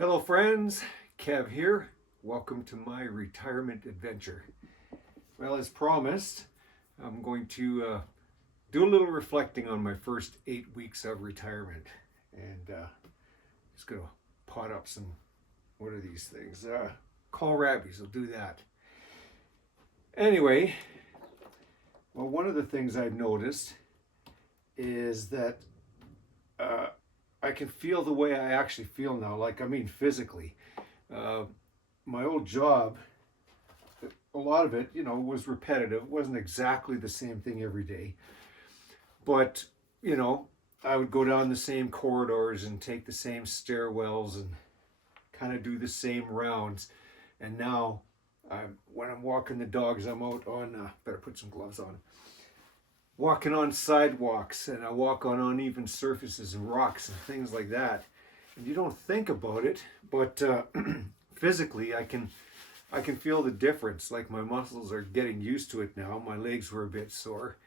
Hello friends, Kev here. Welcome to my retirement adventure. Well, as promised, I'm going to do a little reflecting on my first 8 weeks of retirement. And just going to pot up some, what are these things? Kohlrabies, I'll do that. Anyway, well, one of the things I've noticed is that uh, I can feel the way I actually feel now, like I mean physically. Uh, my old job, a lot of it, was repetitive. It wasn't exactly the same thing every day, but you know, I would go down the same corridors and take the same stairwells and kind of do the same rounds. And now, when I'm walking the dogs, I'm out on. Better put some gloves on. Walking on sidewalks, and I walk on uneven surfaces and rocks and things like that. And you don't think about it, but physically, I can feel the difference. Like my muscles are getting used to it now. My legs were a bit sore.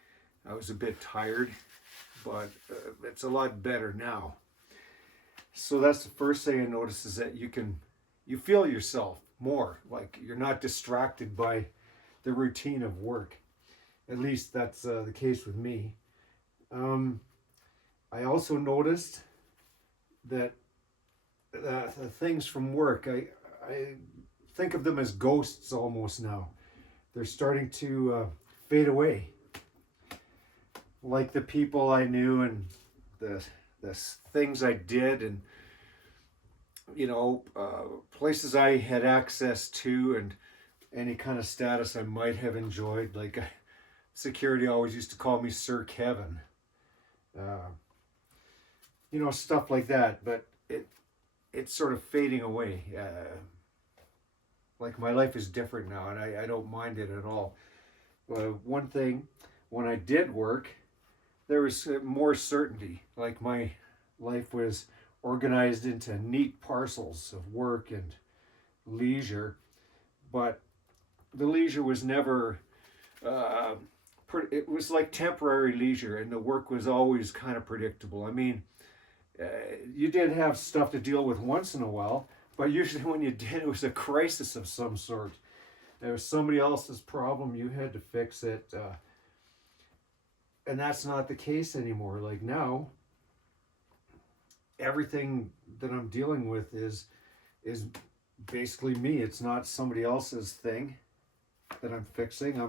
I was a bit tired, but it's a lot better now. So that's the first thing I noticed is that you feel yourself more. Like you're not distracted by the routine of work. At least that's the case with me. I also noticed that the things from work, I think of them as ghosts almost now. They're starting to fade away. Like the people I knew and the things I did and, places I had access to and any kind of status I might have enjoyed. Like security always used to call me Sir Kevin. Uh, stuff like that. But it's sort of fading away. Like my life is different now, and I don't mind it at all. One thing, when I did work, there was more certainty. Like my life was organized into neat parcels of work and leisure, but the leisure was never. Uh, it was like temporary leisure, and the work was always kind of predictable. I mean, uh, you did have stuff to deal with once in a while, but usually when you did, it was a crisis of some sort. There was somebody else's problem, you had to fix it, and that's not the case anymore. Like now, everything that I'm dealing with is basically me. It's not somebody else's thing that I'm fixing.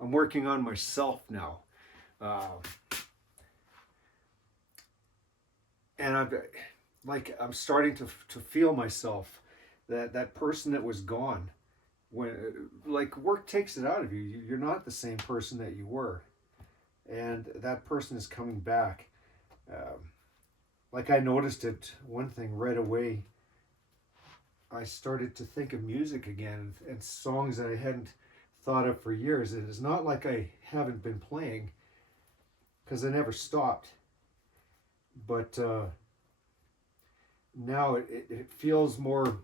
I'm working on myself now. Uh, and I'm starting to feel myself, that person that was gone when, like, work takes it out of you. You're not the same person that you were, and that person is coming back. um, like I noticed it, one thing right away, I started to think of music again and songs that I hadn't thought of for years. And it's not like I haven't been playing, because I never stopped, but now it feels more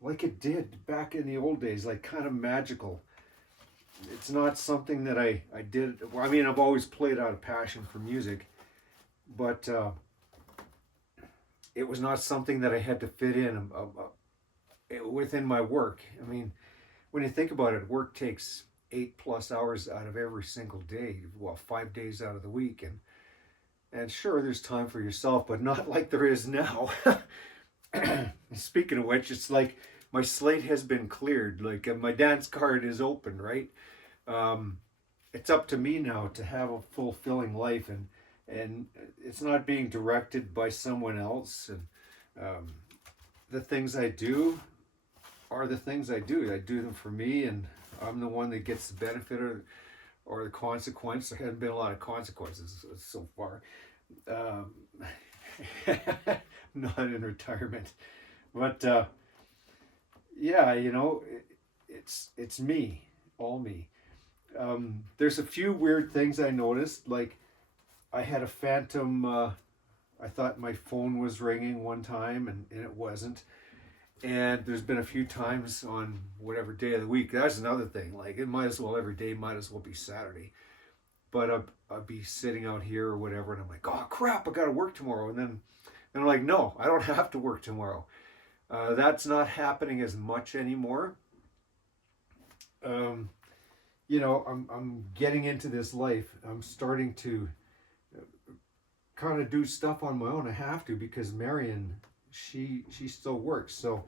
like it did back in the old days, like kind of magical. It's not something that I did. Well, I mean, I've always played out of passion for music, but it was not something that I had to fit in within my work. I mean, when you think about it, work takes 8+ hours out of every single day. Well, 5 days out of the week, and sure, there's time for yourself, but not like there is now. Speaking of which, it's like my slate has been cleared. Like my dance card is open, right? Um, it's up to me now to have a fulfilling life, and it's not being directed by someone else. And the things I do are the things I do. I do them for me, and I'm the one that gets the benefit or the consequence. There hasn't been a lot of consequences so far. Um, not in retirement, but yeah, it's me, all me. There's a few weird things I noticed. Like I had a phantom. I thought my phone was ringing one time, and it wasn't. And there's been a few times on whatever day of the week. That's another thing. Like it might as well, every day might as well be Saturday. But I'd be sitting out here or whatever, and I'm like, oh crap, I got to work tomorrow. And then I'm like, no, I don't have to work tomorrow. That's not happening as much anymore. Um, you know, I'm getting into this life. I'm starting to kind of do stuff on my own. I have to because Marion, she still works, so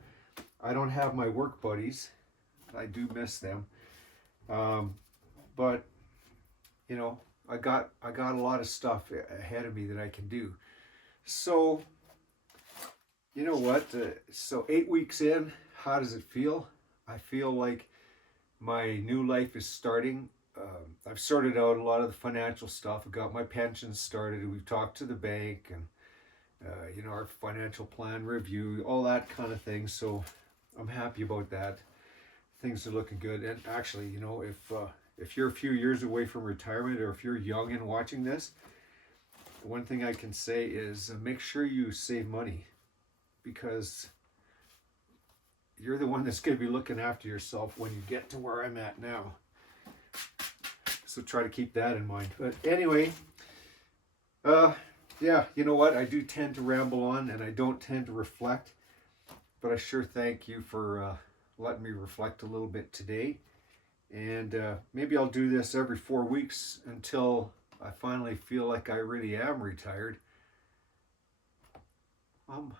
I don't have my work buddies. I do miss them, um, but you know, I got a lot of stuff ahead of me that I can do. So you know what? So 8 weeks in, how does it feel? I feel like my new life is starting. I've sorted out a lot of the financial stuff. I got my pension started. We've talked to the bank and you know, our financial plan review, all that kind of thing. So I'm happy about that. Things are looking good. And actually, you know, if you're a few years away from retirement, or if you're young and watching this, one thing I can say is make sure you save money, because you're the one that's going to be looking after yourself when you get to where I'm at now. So try to keep that in mind. But anyway, uh, yeah, you know what? I do tend to ramble on and I don't tend to reflect, but I sure thank you for letting me reflect a little bit today. And maybe I'll do this every 4 weeks until I finally feel like I really am retired. I'm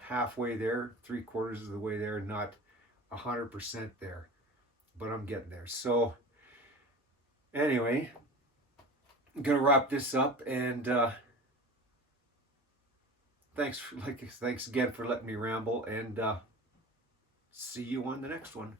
halfway there, 3/4 of the way there, not 100% there, but I'm getting there. So anyway, I'm gonna wrap this up, and thanks again for letting me ramble, and see you on the next one.